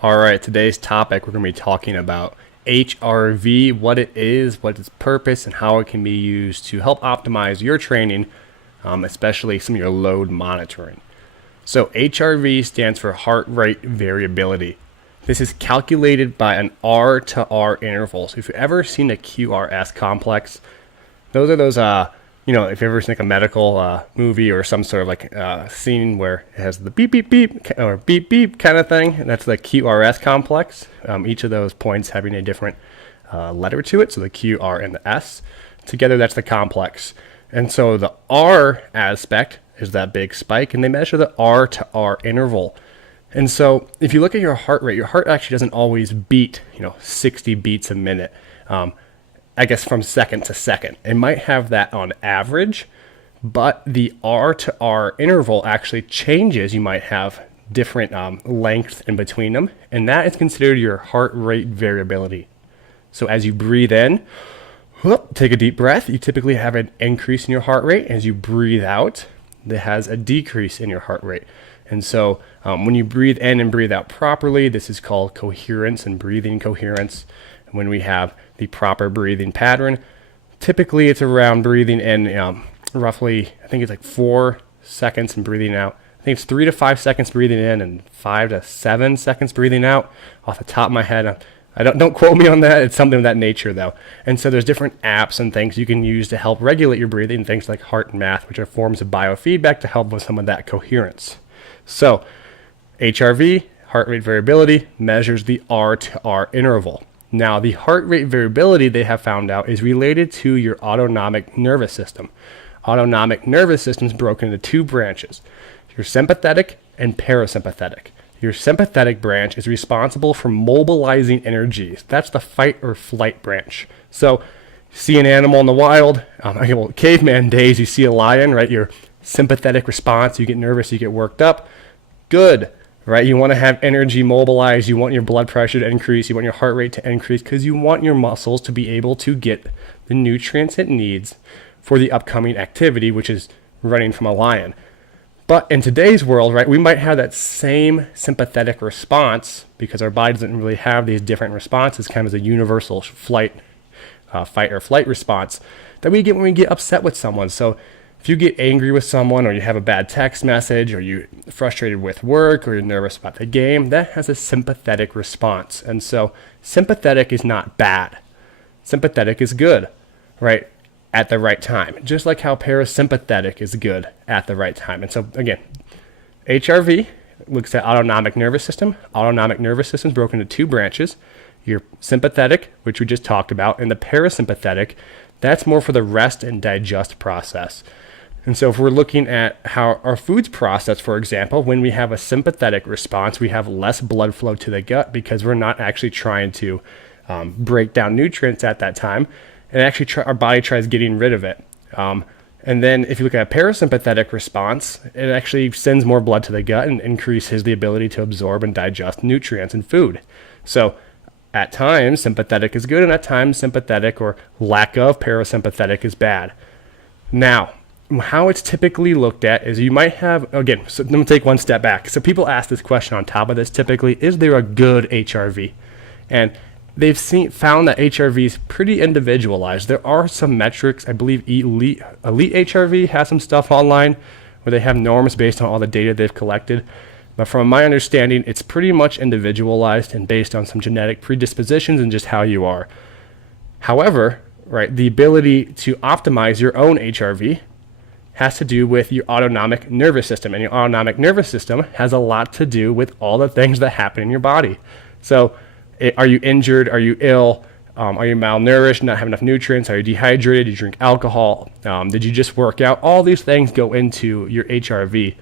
All right, today's topic, we're going to be talking about HRV, what it is, what its purpose, and how it can be used to help optimize your training, especially some of your load monitoring. So HRV stands for heart rate variability. This is calculated by an R to R interval. So if you've ever seen a QRS complex, those are those, if you've ever seen like a medical movie or some sort of like scene where it has the beep, beep, beep, or beep, beep kind of thing, and that's the QRS complex. Each of those points having a different letter to it, so the Q, R, and the S. Together, that's the complex. And so the R aspect is that big spike, and they measure the R to R interval. And so if you look at your heart rate, your heart actually doesn't always beat, 60 beats a minute. I guess from second to second. It might have that on average, but the R to R interval actually changes. You might have different lengths in between them, and that is considered your heart rate variability. So as you breathe in, take a deep breath, you typically have an increase in your heart rate. As you breathe out, it has a decrease in your heart rate. And so when you breathe in and breathe out properly, this is called coherence and breathing coherence. When we have the proper breathing pattern, typically it's around breathing in roughly, I think it's like 4 seconds and breathing out. I think it's 3 to 5 seconds breathing in and 5 to 7 seconds breathing out. Off the top of my head, I don't quote me on that. It's something of that nature though. And so there's different apps and things you can use to help regulate your breathing, things like Heart and Math, which are forms of biofeedback to help with some of that coherence. So HRV, heart rate variability, measures the R to R interval. Now, the heart rate variability they have found out is related to your autonomic nervous system. Autonomic nervous system is broken into 2 branches, your sympathetic and parasympathetic. Your sympathetic branch is responsible for mobilizing energies. That's the fight or flight branch. So, see an animal in the wild, caveman days, you see a lion, right? Your sympathetic response, you get nervous, you get worked up. Good. Right? You want to have energy mobilized. You want your blood pressure to increase. You want your heart rate to increase because you want your muscles to be able to get the nutrients it needs for the upcoming activity, which is running from a lion. But in today's world, right, we might have that same sympathetic response because our body doesn't really have these different responses, kind of as a universal fight or flight response that we get when we get upset with someone. So if you get angry with someone or you have a bad text message or you're frustrated with work or you're nervous about the game, that has a sympathetic response. And so sympathetic is not bad. Sympathetic is good, right, at the right time. Just like how parasympathetic is good at the right time. And so again, HRV looks at autonomic nervous system. Autonomic nervous system is broken into 2 branches. Your sympathetic, which we just talked about, and the parasympathetic, that's more for the rest and digest process. And so if we're looking at how our food's processed, for example, when we have a sympathetic response, we have less blood flow to the gut because we're not actually trying to break down nutrients at that time. And actually our body tries getting rid of it. And then if you look at a parasympathetic response, it actually sends more blood to the gut and increases the ability to absorb and digest nutrients in food. So at times, sympathetic is good, and at times, sympathetic or lack of parasympathetic is bad. Now, how it's typically looked at is you might have, again, so let me take one step back. So people ask this question on top of this typically, is there a good HRV? And they've found that HRV is pretty individualized. There are some metrics, I believe Elite HRV has some stuff online where they have norms based on all the data they've collected. But from my understanding, it's pretty much individualized and based on some genetic predispositions and just how you are. However, right, the ability to optimize your own HRV has to do with your autonomic nervous system. And your autonomic nervous system has a lot to do with all the things that happen in your body. So are you injured? Are you ill? Are you malnourished, not have enough nutrients? Are you dehydrated? Do you drink alcohol? Did you just work out? All these things go into your HRV.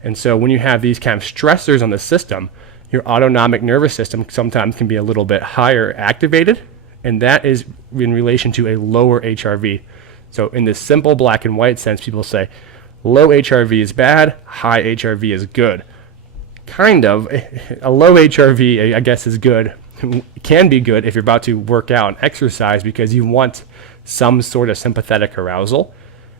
And so when you have these kind of stressors on the system, your autonomic nervous system sometimes can be a little bit higher activated, and that is in relation to a lower HRV. So in this simple black and white sense, people say low HRV is bad, high HRV is good. Kind of. A low HRV, I guess, is good. Can be good if you're about to work out and exercise because you want some sort of sympathetic arousal.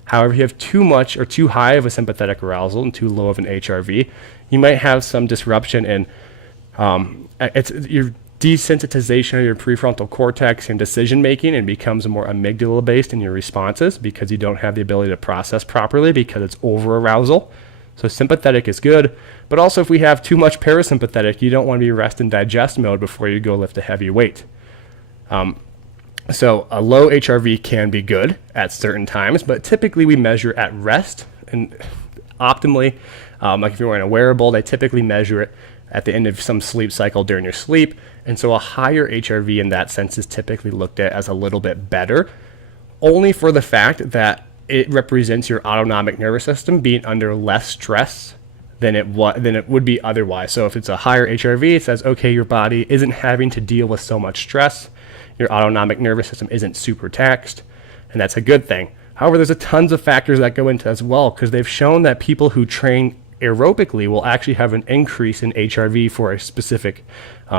However, if you have too much or too high of a sympathetic arousal and too low of an HRV, you might have some disruption in It's your desensitization of your prefrontal cortex and decision making, and becomes more amygdala based in your responses because you don't have the ability to process properly because it's over arousal. So sympathetic is good, but also if we have too much parasympathetic, you don't want to be rest and digest mode before you go lift a heavy weight. So a low HRV can be good at certain times, but typically we measure at rest, and optimally, like if you're wearing a wearable, they typically measure it at the end of some sleep cycle during your sleep. And so a higher HRV in that sense is typically looked at as a little bit better, only for the fact that it represents your autonomic nervous system being under less stress than it would be otherwise. So if it's a higher HRV, it says, okay, your body isn't having to deal with so much stress. Your autonomic nervous system isn't super taxed, and that's a good thing. However, there's a tons of factors that go into as well, because they've shown that people who train aerobically will actually have an increase in HRV for a specific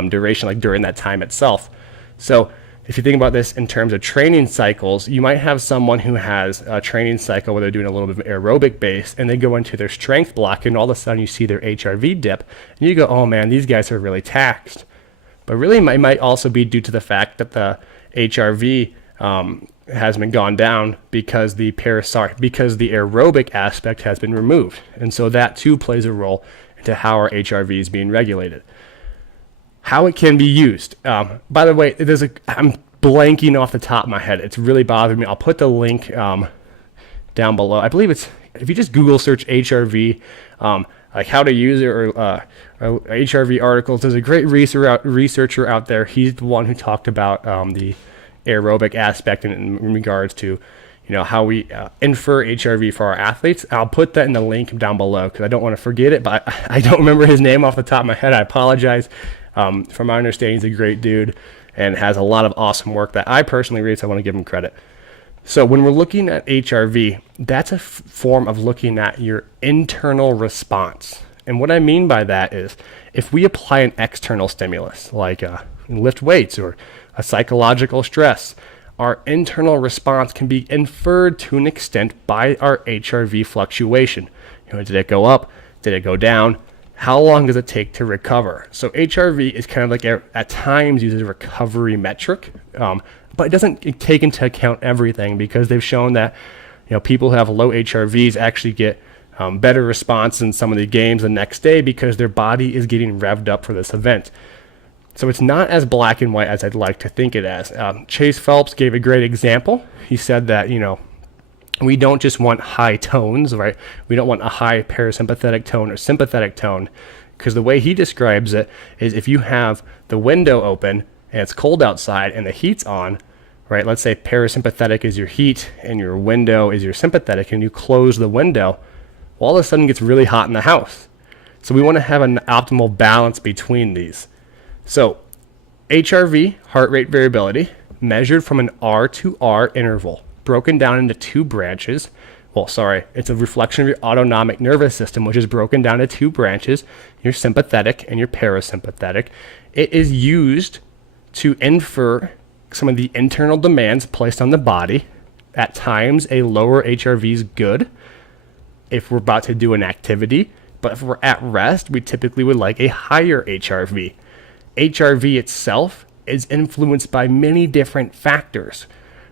duration, like during that time itself. So if you think about this in terms of training cycles, you might have someone who has a training cycle where they're doing a little bit of aerobic base, and they go into their strength block, and all of a sudden you see their HRV dip, and you go, oh man, these guys are really taxed. But really it might also be due to the fact that the HRV has been gone down because the aerobic aspect has been removed. And so that too plays a role into how our HRV is being regulated. How it can be used. By the way, I'm blanking off the top of my head. It's really bothering me. I'll put the link down below. I believe it's, if you just Google search HRV, like how to use it, or HRV articles, there's a great researcher out there. He's the one who talked about the aerobic aspect in regards to, how we infer HRV for our athletes. I'll put that in the link down below because I don't want to forget it, but I don't remember his name off the top of my head. I apologize. From my understanding, he's a great dude and has a lot of awesome work that I personally read, so I want to give him credit. So when we're looking at HRV, that's a form of looking at your internal response. And what I mean by that is if we apply an external stimulus, like lift weights or a psychological stress, our internal response can be inferred to an extent by our HRV fluctuation. Did it go up? Did it go down? How long does it take to recover? So HRV is kind of like at times used as a recovery metric, but it doesn't take into account everything, because they've shown that people who have low HRVs actually get better response in some of the games the next day because their body is getting revved up for this event. So it's not as black and white as I'd like to think it as. Chase Phelps gave a great example. He said that we don't just want high tones, right? We don't want a high parasympathetic tone or sympathetic tone, because the way he describes it is if you have the window open and it's cold outside and the heat's on, right? Let's say parasympathetic is your heat and your window is your sympathetic, and you close the window, well, all of a sudden it gets really hot in the house. So we want to have an optimal balance between these. So HRV, heart rate variability, measured from an R to R interval, broken down into two branches. It's a reflection of your autonomic nervous system, which is broken down into two branches, your sympathetic and your parasympathetic. It is used to infer some of the internal demands placed on the body. At times, a lower HRV is good if we're about to do an activity, but if we're at rest, we typically would like a higher HRV. HRV itself is influenced by many different factors.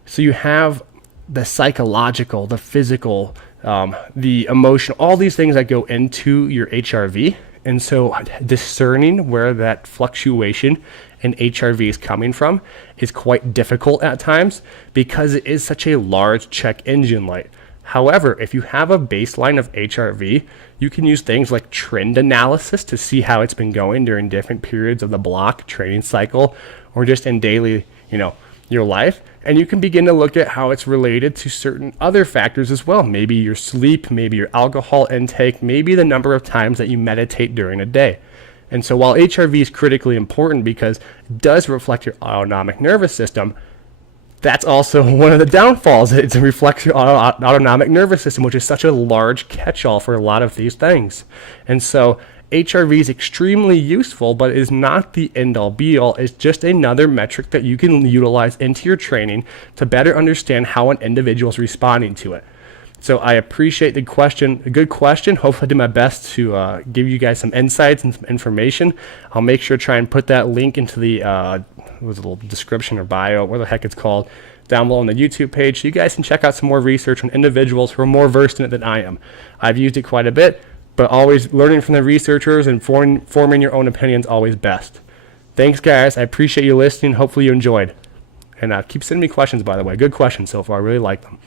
So you have the psychological, the physical, the emotional, all these things that go into your HRV. And so discerning where that fluctuation in HRV is coming from is quite difficult at times because it is such a large check engine light. However, if you have a baseline of HRV, you can use things like trend analysis to see how it's been going during different periods of the block, training cycle, or just in daily, your life. And you can begin to look at how it's related to certain other factors as well. Maybe your sleep, maybe your alcohol intake, maybe the number of times that you meditate during a day. And so while HRV is critically important because it does reflect your autonomic nervous system, that's also one of the downfalls. It reflects your autonomic nervous system, which is such a large catch-all for a lot of these things. And so HRV is extremely useful, but is not the end-all be-all. It's just another metric that you can utilize into your training to better understand how an individual is responding to it. So I appreciate the question, a good question. Hopefully I did my best to give you guys some insights and some information. I'll make sure to try and put that link into the little description or bio, what the heck it's called, down below on the YouTube page, so you guys can check out some more research on individuals who are more versed in it than I am. I've used it quite a bit, but always learning from the researchers and forming your own opinions always best. Thanks, guys. I appreciate you listening. Hopefully you enjoyed. And keep sending me questions, by the way. Good questions so far. I really like them.